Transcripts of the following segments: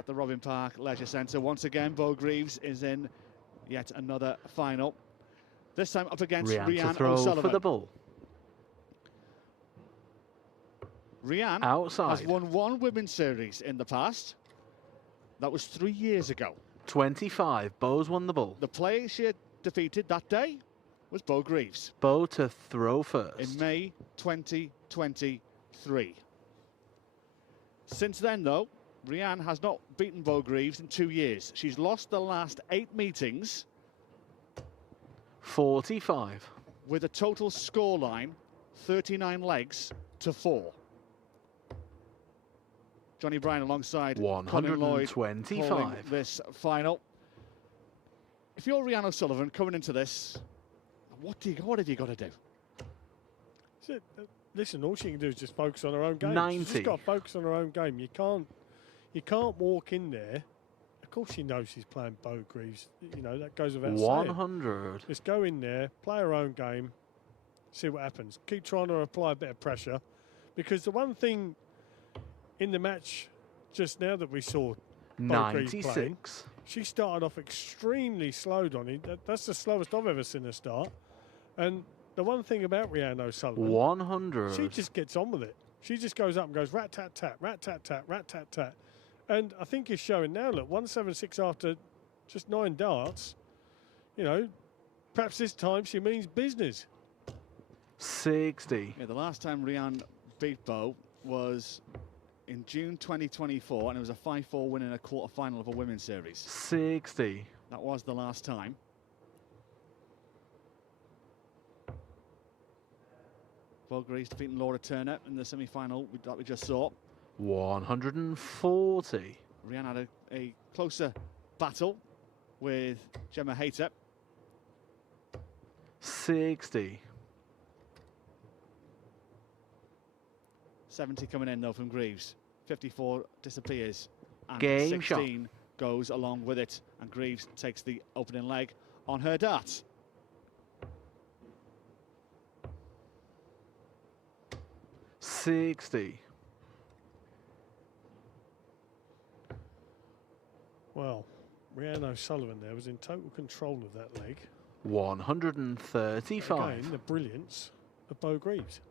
at the Robin Park Leisure Centre. Once again, Beau Greaves is in yet another final. This time up against Rhian to Rhian throw O'Sullivan. for the ball. Rhian Outside. has won one women's series in the past. That was 3 years ago. 25. Beau's won the ball. The player she had defeated that day was Beau Greaves. Beau to throw first. In May 2023. Since then, though, Rhian has not beaten Beau Greaves in 2 years. She's lost the last 8 meetings. 45. With a total scoreline 39 legs to 4. Johnny Bryan alongside Colin Lloyd calling this final. If you're Rhian O'Sullivan coming into this, what have you got to do? Listen, all she can do is just focus on her own game. 90. She's just got to focus on her own game. You can't walk in there. Of course, she knows she's playing Beau Greaves. You know that goes without saying. 100. Just go in there, play her own game, see what happens. Keep trying to apply a bit of pressure, because the one thing in the match just now that we saw Beau Greaves playing, she started off extremely slow, Donny. That's the slowest I've ever seen her start. And the one thing about Rhian O'Sullivan, 100. she just gets on with it. She just goes up and goes rat-tat-tat, rat-tat-tat, rat-tat-tat. And I think it's showing now, look, 176 after just 9 darts. You know, perhaps this time she means business. 60. Yeah, the last time Rhian beat Beau was in June 2024, and it was a 5-4 win in a quarter-final of a women's series. 60. That was the last time. Beau Greaves defeating Laura Turner in the semi-final that we just saw. 140. Rhian had a closer battle with Gemma Hayter. 60. 70 coming in though from Greaves. 54 disappears. And Game 16 goes along with it. And Greaves takes the opening leg on her darts. Well, Rhian O'Sullivan there was in total control of that leg. 135. Again, the brilliance of Beau Greaves.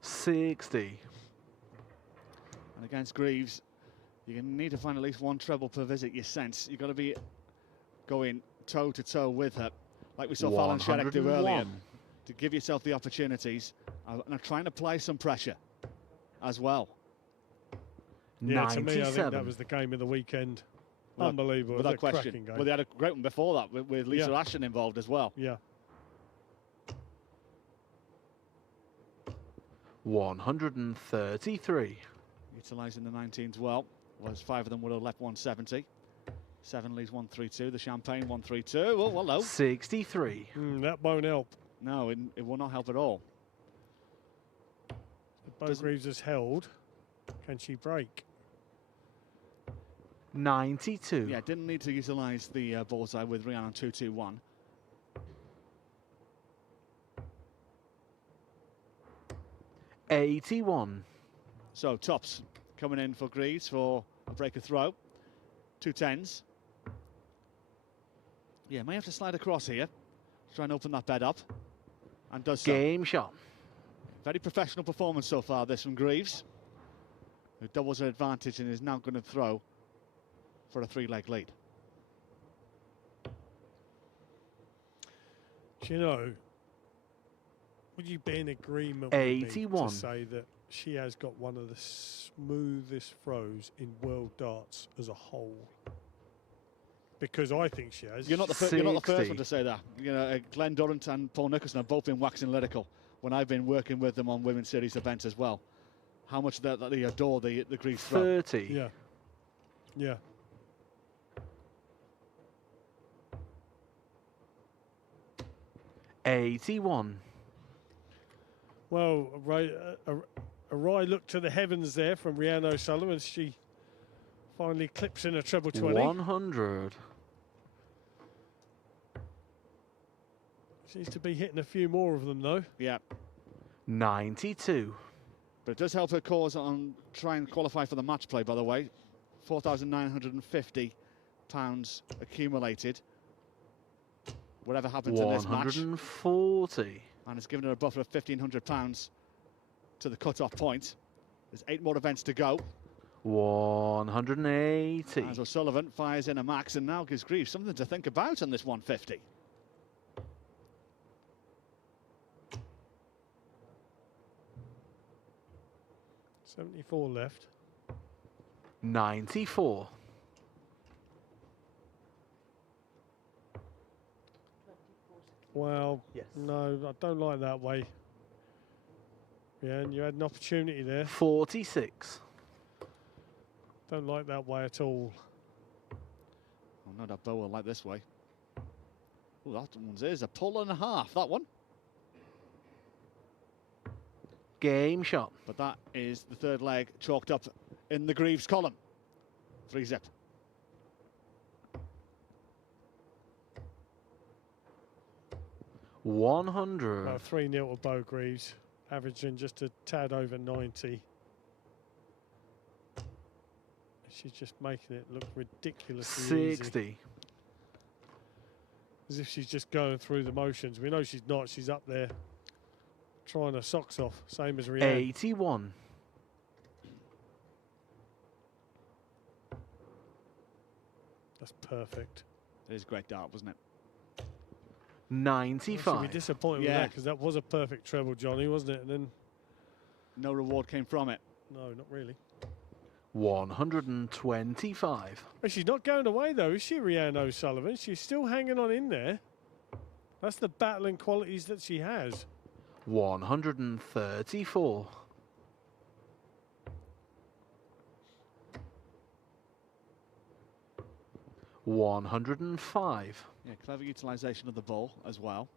60. And against Greaves, you need to find at least one treble per visit, you sense. You've got to be going toe-to-toe with her, like we saw Fallon Sherrick do earlier, to give yourself the opportunities and try and apply some pressure as well. Yeah, to me, I think that was the game of the weekend. Unbelievable. Without question. Well, they had a great one before that with Lisa Ashton involved as well. Yeah. 133. Utilising the 19s well, was 5 of them would have left 170. 7 leaves 132. The Champagne 132. Oh, hello. 63. That won't help. No, it will not help at all. Beau Greaves has held. Can she break? 92. Yeah, didn't need to utilise the bullseye with Rhian on 2-2-1. '81. So tops coming in for Greaves for a breaker throw. 2 10s. Yeah, may have to slide across here. Try and open that bed up. And does so. Game shot. Very professional performance so far, this from Greaves, who doubles her advantage and is now going to throw for a 3-leg lead. Do you know, would you be in agreement with 81. me to say that she has got one of the smoothest throws in world darts as a whole? Because I think she has. You're not the first one to say that. You know, Glenn Durrant and Paul Nicholson have both been waxing lyrical when I've been working with them on women's series events as well. How much they adore the Greaves throw. 30. Yeah. Yeah. '81. Well, a wry look to the heavens there from Rhian O'Sullivan. She finally clips in a treble 20. 100. Seems to be hitting a few more of them, though. Yeah. 92. But it does help her cause on try and qualify for the match play, by the way. £4,950 accumulated. Whatever happens in this match. 140. And it's given her a buffer of £1,500 to the cut-off point. There's 8 more events to go. 180. As O'Sullivan fires in a max and now gives Greaves something to think about on this 150. $74 left. 94. Well, Yes. no, I don't like that way. Yeah, and you had an opportunity there. 46. Don't like that way at all. Oh, no, that Beau will like this way. Oh, that one's is a pull and a half, that one. Game shot. But that is the third leg chalked up in the Greaves column. 3-zip. One hundred. Well, 3-0 to Beau Greaves, averaging just a tad over 90. She's just making it look ridiculously easy. 60. As if she's just going through the motions. We know she's not. She's up there trying her socks off, same as Rhian. 81. That's perfect. It is great dart, wasn't it? I should 95. be disappointed with Yeah. that because that was a perfect treble, Johnny, wasn't it? And then, No reward came from it. no, not really. 125. Well, she's not going away, though, is she, Rhian O'Sullivan? She's still hanging on in there. That's the battling qualities that she has. 134. 105. Yeah, clever utilisation of the ball as well.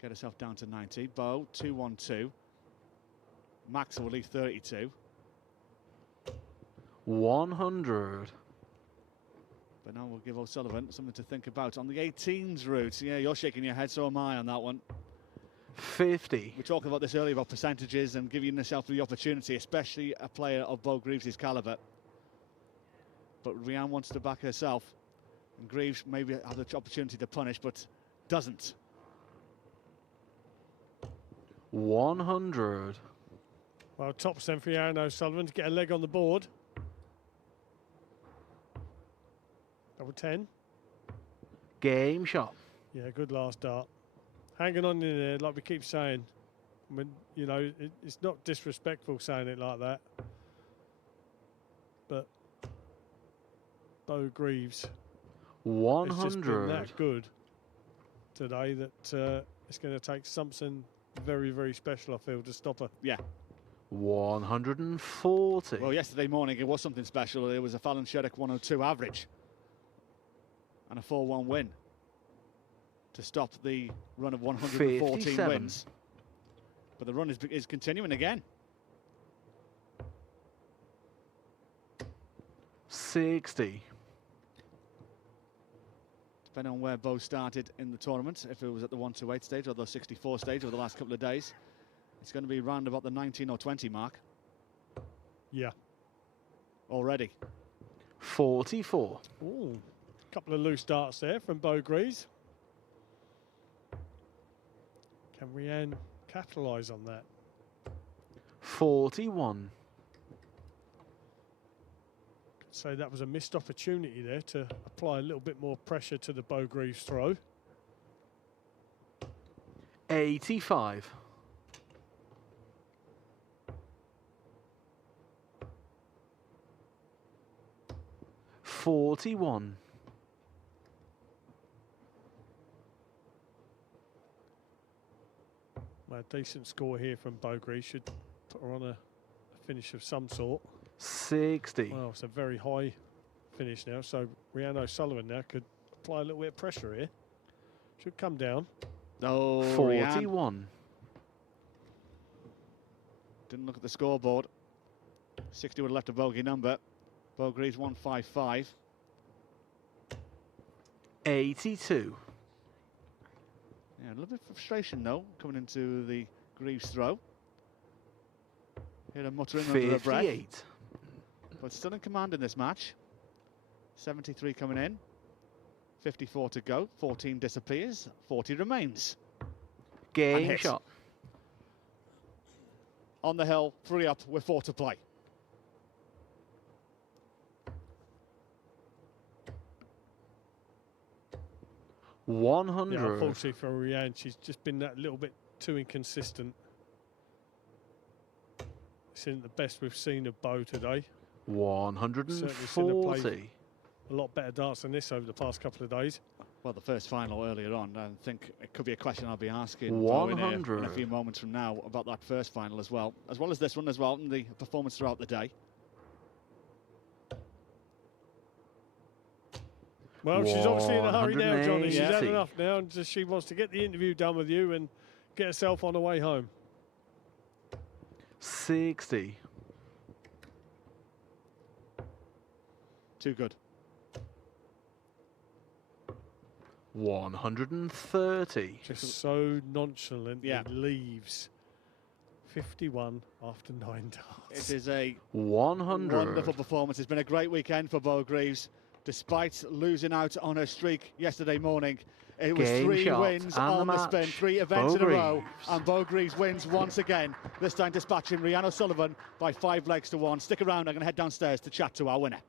Get herself down to 90. Beau, 2-1-2. Max will leave 32. 100. But now we'll give O'Sullivan something to think about on the 18s route. Yeah, you're shaking your head, so am I on that one. 50. We talked about this earlier about percentages and giving yourself the opportunity, especially a player of Beau Greaves' calibre. But Rhian wants to back herself. And Greaves maybe have the opportunity to punish, but doesn't. 100. Well, tops then for Rhian O'Sullivan to get a leg on the board. Double 10. Game shot. Yeah, good last dart. Hanging on in there, like we keep saying. When, you know, it's not disrespectful saying it like that. But Beau Greaves has just been 100. that good today that it's going to take something very, very special, I feel, to stop her. Yeah. 140. Well, yesterday morning it was something special. It was a Fallon Sherrick 102 average and a 4-1 win to stop the run of 114 57. wins. But the run is continuing again. 60. Depending on where Beau started in the tournament, if it was at the 128 stage or the 64 stage over the last couple of days, it's going to be round about the 19 or 20 mark. Yeah. Already. 44. Ooh, couple of loose darts there from Beau Greaves. Can Rhian capitalise on that? 41. Could say that was a missed opportunity there to apply a little bit more pressure to the Beau Greaves throw. 85. 41. Well, a decent score here from Beau Greaves. Should put her on a finish of some sort. 60. Well, it's a very high finish now, so Rhian O'Sullivan now could apply a little bit of pressure here. Should come down. Oh, 41. Rhian. Didn't look at the scoreboard. 60 would have left a bogey number. Beau Greaves 155. 82. Yeah, a little bit of frustration though coming into the Greaves throw. Hear him muttering under her breath. 58. But still in command in this match. 73 coming in. 54 to go. 14 disappears. 40 remains. Game shot. On the hill, 3 up with 4 to play. Yeah, 100. unfortunately for Rhian, she's just been that little bit too inconsistent. This isn't the best we've seen of Beau today. 140. A lot better dance than this over the past couple of days. Well, the first final earlier on, I think it could be a question I'll be asking Beau in a few moments from now about that first final as well as this one as well, and the performance throughout the day. Well, she's obviously in a hurry now, Johnny. She's had 180. enough now, and she wants to get the interview done with you and get herself on her way home. 60. Too good. 130. Just so nonchalantly Yeah. leaves 51 after 9 darts. It is a 100. wonderful performance. It's been a great weekend for Beau Greaves. Despite losing out on her streak yesterday morning, it was Game 3 shot wins and on the the spin, match. 3 events Beau in a row, Greaves. and Beau Greaves wins once again, this time dispatching Rhian O'Sullivan by 5 legs to 1. Stick around, I'm going to head downstairs to chat to our winner.